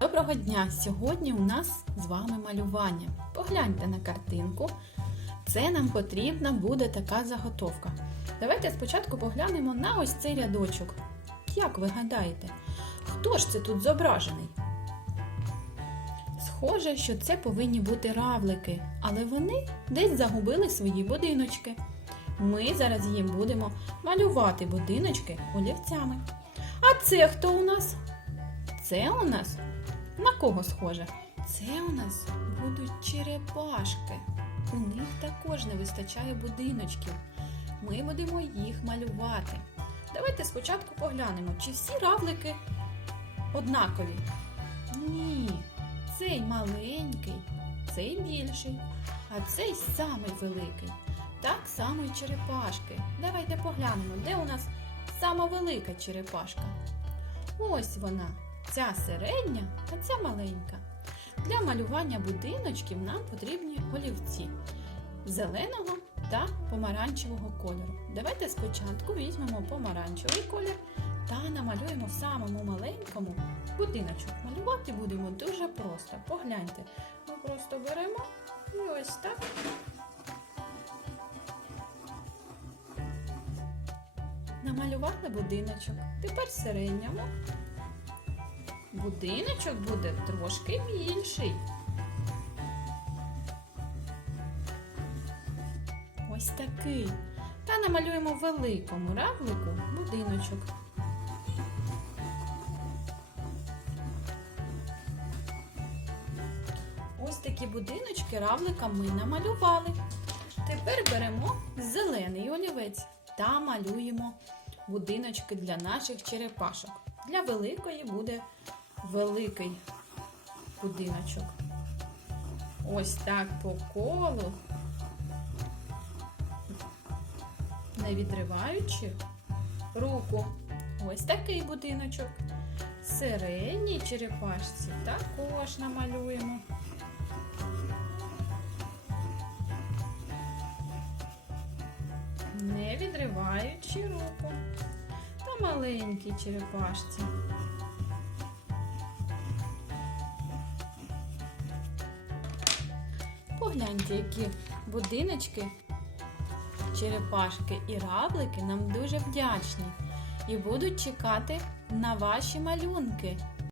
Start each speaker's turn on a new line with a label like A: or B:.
A: Доброго дня! Сьогодні у нас з вами малювання. Погляньте на картинку. Це нам потрібна буде така заготовка. Давайте спочатку поглянемо на ось цей рядочок. Як ви гадаєте, хто ж це тут зображений? Схоже, що це повинні бути равлики, але вони десь загубили свої будиночки. Ми зараз їм будемо малювати будиночки олівцями. А це хто у нас? Це у нас на кого схоже? Це у нас будуть черепашки. У них також не вистачає будиночків. Ми будемо їх малювати. Давайте спочатку поглянемо, чи всі равлики однакові. Ні, цей маленький, цей більший, а цей самий великий. Так само і черепашки. Давайте поглянемо, де у нас сама велика черепашка. Ось вона, ця середня, а ця маленька. Для малювання будиночків нам потрібні олівці зеленого та помаранчевого кольору. Давайте спочатку візьмемо помаранчевий колір та намалюємо в самому маленькому будиночок. Малювати будемо дуже просто. Погляньте, ми просто беремо і ось так. Намалювали будиночок. Тепер середньому будиночок буде трошки більший. Ось такий. Та намалюємо великому равлику будиночок. Ось такі будиночки равлика ми намалювали. Тепер беремо зелений олівець та малюємо будиночки для наших черепашок. Для великої буде великий будиночок. Ось так по колу, не відриваючи руку. Ось такий будиночок. Середній черепашці також намалюємо. Не відриваючи руку. Та маленькій черепашці. Погляньте, які будиночки, черепашки і равлики нам дуже вдячні і будуть чекати на ваші малюнки.